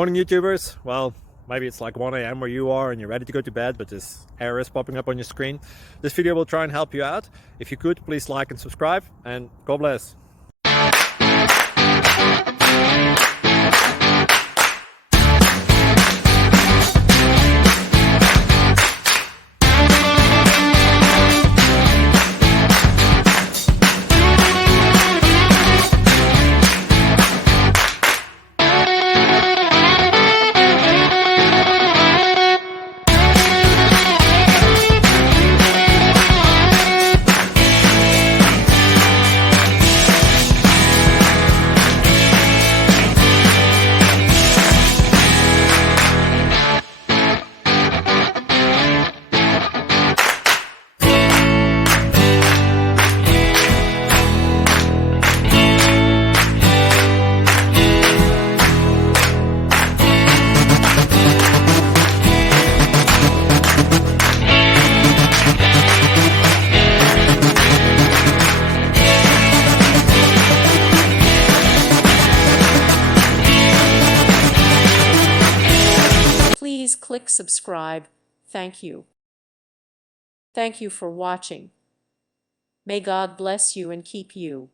Morning YouTubers. Well, maybe it's like 1 a.m. where you are and you're ready to go to bed, but this error is popping up on your screen. This video will try and help you out. If you could, please like and subscribe, and God bless. Please click subscribe. Thank you. Thank you for watching. May God bless you and keep you.